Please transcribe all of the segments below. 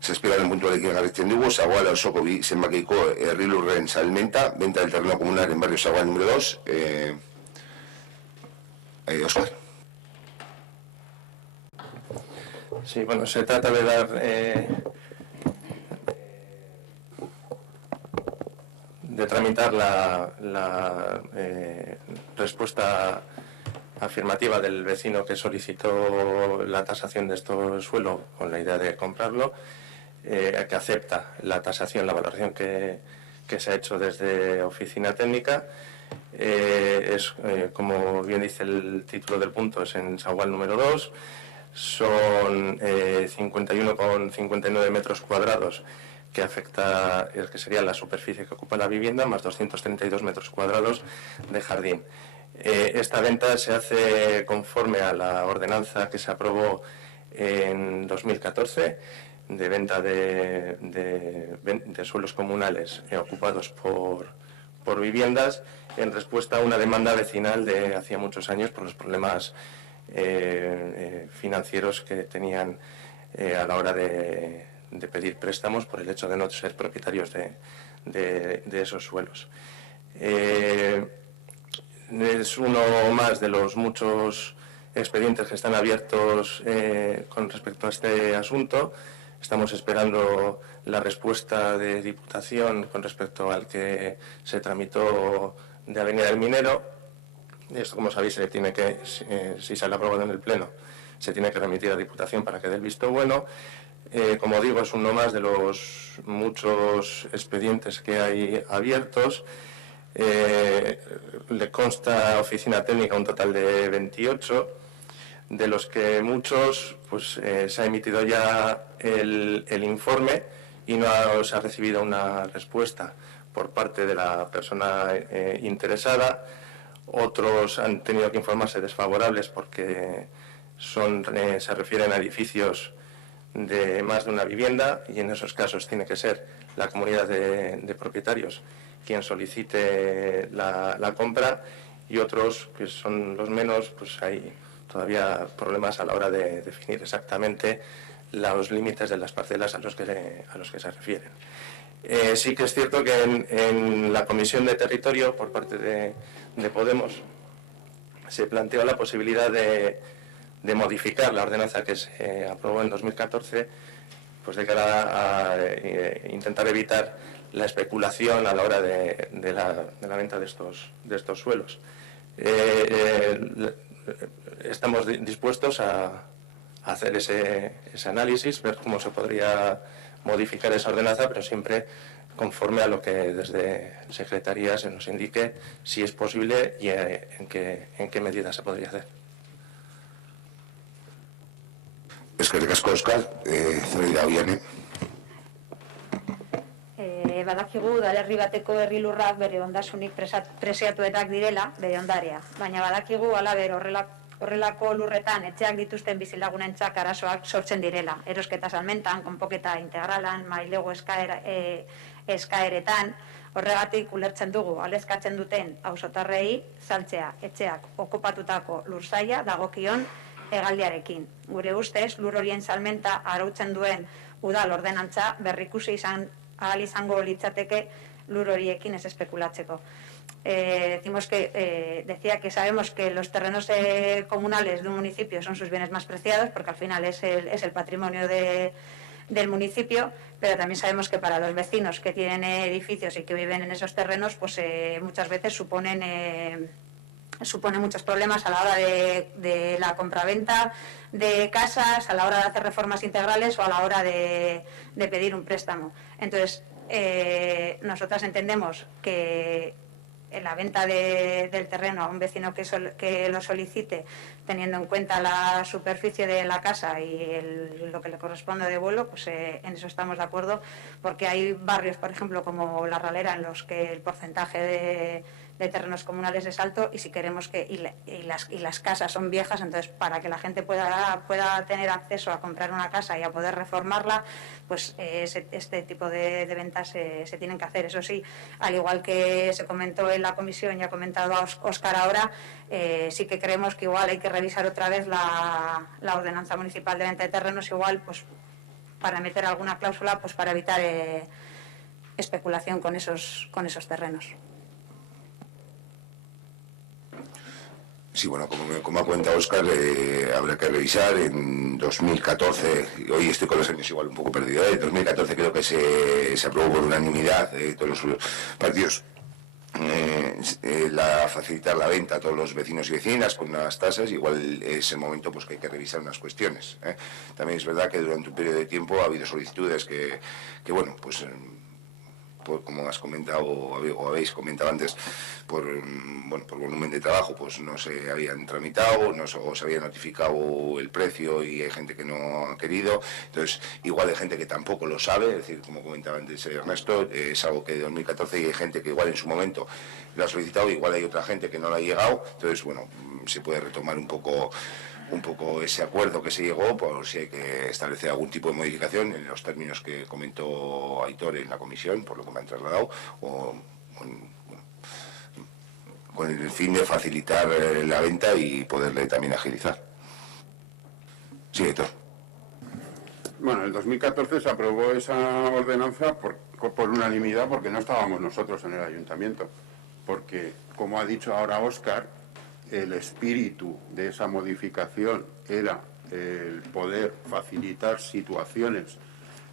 Zazpigarren puntuarekin jarraitzen dugu, Zagoala osoko zenbakiko herri lurren salmenta, venta del terreno comunal en barrio Zagoal número 2. Óscar. Sí, bueno, se trata de dar de tramitar la respuesta afirmativa del vecino que solicitó la tasación de este suelo con la idea de comprarlo, que acepta la tasación, la valoración que se ha hecho desde oficina técnica. Como bien dice el título del punto, es en Zagual número 2, son 51,59 metros cuadrados que afecta, que sería la superficie que ocupa la vivienda, más 232 metros cuadrados de jardín. Esta venta se hace conforme a la ordenanza que se aprobó en 2014 de venta de suelos comunales ocupados por viviendas, en respuesta a una demanda vecinal de hacía muchos años por los problemas financieros que tenían a la hora de pedir préstamos por el hecho de no ser propietarios de esos suelos. Es uno más de los muchos expedientes que están abiertos con respecto a este asunto. Estamos esperando la respuesta de Diputación con respecto al que se tramitó de Avenida del Minero. Esto, como sabéis, se tiene que, si sale aprobado en el Pleno, se tiene que remitir a Diputación para que dé el visto bueno. Como digo, es uno más de los muchos expedientes que hay abiertos. Le consta a Oficina Técnica un total de 28, de los que muchos pues, se ha emitido ya el informe y no se ha recibido una respuesta por parte de la persona interesada. Otros han tenido que informarse desfavorables porque se refieren a edificios de más de una vivienda, y en esos casos tiene que ser la comunidad de propietarios quien solicite la compra, y otros, que son los menos, pues hay todavía problemas a la hora de definir exactamente los límites de las parcelas a los que se refieren. Sí que es cierto que en la Comisión de Territorio, por parte de Podemos, se planteó la posibilidad de modificar la ordenanza que se aprobó en 2014, pues de cara a intentar evitar la especulación a la hora de la venta de estos suelos. Estamos dispuestos a hacer ese análisis, ver cómo se podría modificar esa ordenanza, pero siempre conforme a lo que desde Secretaría se nos indique si es posible y en qué medida se podría hacer. Eskerrik asko, Óscar. Zuri da Oiane. Badakigu udalerri bateko herri lurrak bere ondasunik preziatuetak direla bere ondarea, baina badakigu halaber horrelako lurretan etxeak dituzten bizilagunentzat arazoak sortzen direla. Erosketa salmentan, konpoketa integralan, mailegu eskaeretan, horregatik ulertzen dugu aldezkatzen duten auzotarrei saltzea etxeak okupatutako lursaila dagokion hegaldiarekin. Gure ustez, lur horien salmenta arautzen duen udal ordenantza berrikusi ahal izango litzateke lur horiekin ez espekulatzeko. Decía que sabemos que los terrenos comunales de un municipio son sus bienes más preciados, porque al final es el patrimonio del municipio, pero también sabemos que para los vecinos que tienen edificios y que viven en esos terrenos, pues muchas veces supone muchos problemas a la hora de la compraventa de casas, a la hora de hacer reformas integrales o a la hora de pedir un préstamo. Entonces, nosotras entendemos que en la venta del terreno a un vecino que lo solicite, teniendo en cuenta la superficie de la casa y lo que le corresponde de vuelo, pues en eso estamos de acuerdo, porque hay barrios, por ejemplo, como La Ralera, en los que el porcentaje de terrenos comunales es alto, y si queremos y las casas son viejas, entonces para que la gente pueda tener acceso a comprar una casa y a poder reformarla, pues este tipo de ventas se tienen que hacer. Eso sí, al igual que se comentó en la comisión y ha comentado Óscar ahora, sí que creemos que igual hay que revisar otra vez la ordenanza municipal de venta de terrenos, igual pues para meter alguna cláusula pues para evitar especulación con esos terrenos. Sí, bueno, como ha comentado Óscar, habrá que revisar en 2014, y hoy estoy con los años igual un poco perdido, en 2014 creo que se aprobó por unanimidad de todos los partidos facilitar la venta a todos los vecinos y vecinas con unas tasas. Igual es el momento pues que hay que revisar unas cuestiones. También es verdad que durante un periodo de tiempo ha habido solicitudes que bueno, pues como has comentado o habéis comentado antes, por volumen de trabajo, pues no se habían tramitado, o se había notificado el precio y hay gente que no ha querido. Entonces, igual hay gente que tampoco lo sabe, es decir, como comentaba antes Ernesto, es algo que de 2014 y hay gente que igual en su momento lo ha solicitado, igual hay otra gente que no lo ha llegado. Entonces, bueno, se puede retomar un poco ese acuerdo que se llegó, por si hay que establecer algún tipo de modificación en los términos que comentó Aitor en la comisión, por lo que me han trasladado, con el fin de facilitar la venta y poderle también agilizar. Sí, Aitor. Bueno, en el 2014 se aprobó esa ordenanza por unanimidad porque no estábamos nosotros en el ayuntamiento. Porque, como ha dicho ahora Óscar, el espíritu de esa modificación era el poder facilitar situaciones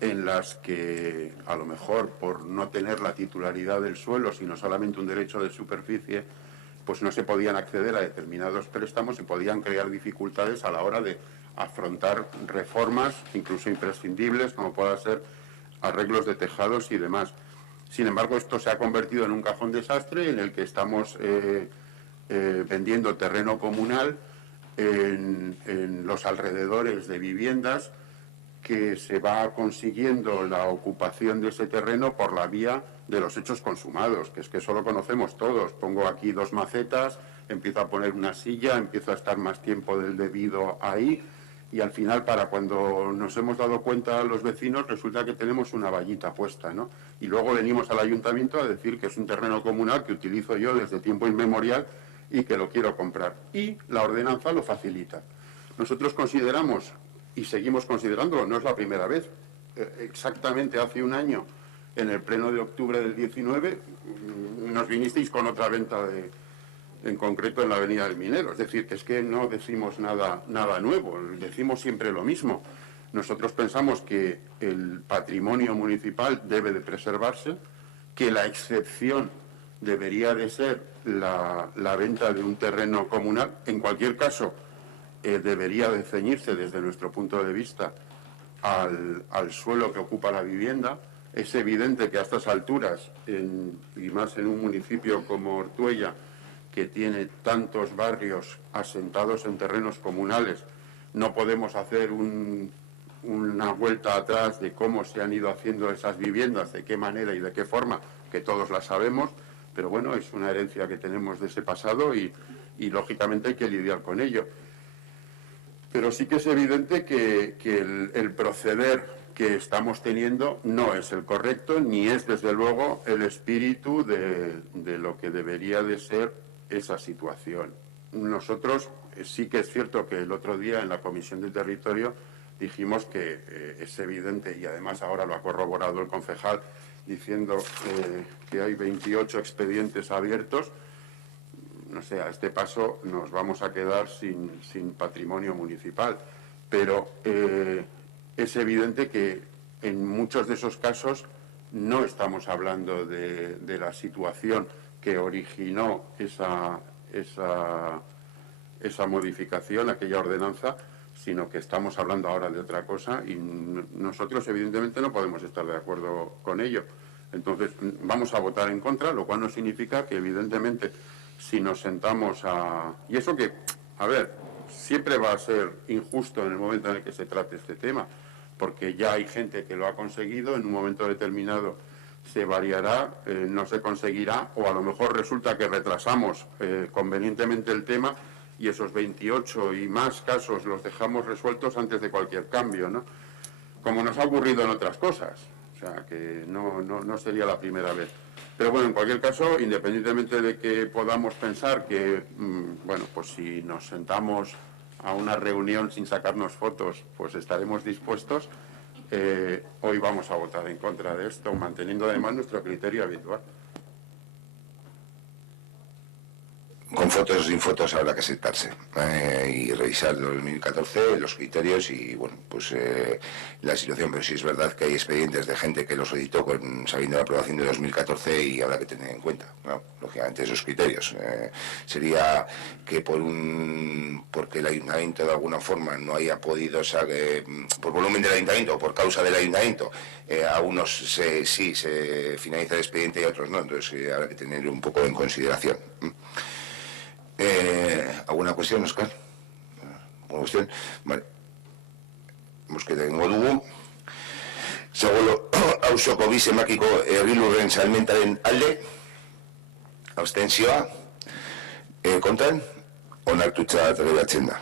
en las que, a lo mejor, por no tener la titularidad del suelo, sino solamente un derecho de superficie, pues no se podían acceder a determinados préstamos y podían crear dificultades a la hora de afrontar reformas, incluso imprescindibles, como puedan ser arreglos de tejados y demás. Sin embargo, esto se ha convertido en un cajón desastre en el que estamos vendiendo terreno comunal en los alrededores de viviendas, que se va consiguiendo la ocupación de ese terreno por la vía de los hechos consumados, que es que eso lo conocemos todos. Pongo aquí 2 macetas, empiezo a poner una silla, empiezo a estar más tiempo del debido ahí, y al final, para cuando nos hemos dado cuenta los vecinos, resulta que tenemos una vallita puesta, ¿no? Y luego venimos al ayuntamiento a decir que es un terreno comunal que utilizo yo desde tiempo inmemorial y que lo quiero comprar. Y la ordenanza lo facilita. Nosotros consideramos, y seguimos considerándolo, no es la primera vez, exactamente hace un año, en el pleno de octubre del 19, nos vinisteis con otra venta en concreto en la Avenida del Minero. Es decir, que es que no decimos nada nuevo, decimos siempre lo mismo. Nosotros pensamos que el patrimonio municipal debe de preservarse, que la excepción debería de ser la venta de un terreno comunal. En cualquier caso, debería de ceñirse desde nuestro punto de vista al suelo que ocupa la vivienda. Es evidente que a estas alturas, y más en un municipio como Ortuella, que tiene tantos barrios asentados en terrenos comunales, no podemos hacer una vuelta atrás de cómo se han ido haciendo esas viviendas, de qué manera y de qué forma, que todos la sabemos, pero bueno, es una herencia que tenemos de ese pasado y lógicamente hay que lidiar con ello. Pero sí que es evidente que el proceder que estamos teniendo no es el correcto, ni es desde luego el espíritu de lo que debería de ser esa situación. Nosotros sí que es cierto que el otro día en la Comisión de Territorio dijimos que es evidente, y además ahora lo ha corroborado el concejal diciendo que hay 28 expedientes abiertos. No sé, a este paso nos vamos a quedar sin patrimonio municipal, pero es evidente que en muchos de esos casos no estamos hablando de la situación que originó esa modificación, aquella ordenanza, sino que estamos hablando ahora de otra cosa y nosotros evidentemente no podemos estar de acuerdo con ello. Entonces vamos a votar en contra, lo cual no significa que evidentemente si nos sentamos y eso que, a ver, siempre va a ser injusto en el momento en el que se trate este tema, porque ya hay gente que lo ha conseguido, en un momento determinado se variará, no se conseguirá, o a lo mejor resulta que retrasamos convenientemente el tema y esos 28 y más casos los dejamos resueltos antes de cualquier cambio, ¿no? Como nos ha ocurrido en otras cosas, o sea, que no sería la primera vez. Pero bueno, en cualquier caso, independientemente de que podamos pensar que, bueno, pues si nos sentamos a una reunión sin sacarnos fotos, pues estaremos dispuestos. hoy vamos a votar en contra de esto, manteniendo además nuestro criterio habitual. Con fotos o sin fotos habrá que sentarse y revisar el 2014, los criterios y, bueno, pues la situación. Pero sí es verdad que hay expedientes de gente que los auditó sabiendo la aprobación de 2014 y habrá que tener en cuenta, ¿no? Lógicamente, esos criterios. Sería que porque el ayuntamiento de alguna forma no haya podido, por volumen del ayuntamiento o por causa del ayuntamiento, a unos sí se finaliza el expediente y a otros no. Entonces habrá que tener un poco en consideración. ¿Alguna cuestión, Óscar? ¿Alguna cuestión? Vale. Bozketa egingo dugu. Segolo, auzoko bi zenbakiko herrilurren salmentaren alde, abstentzioa, kontran, onartutzat geratzen da.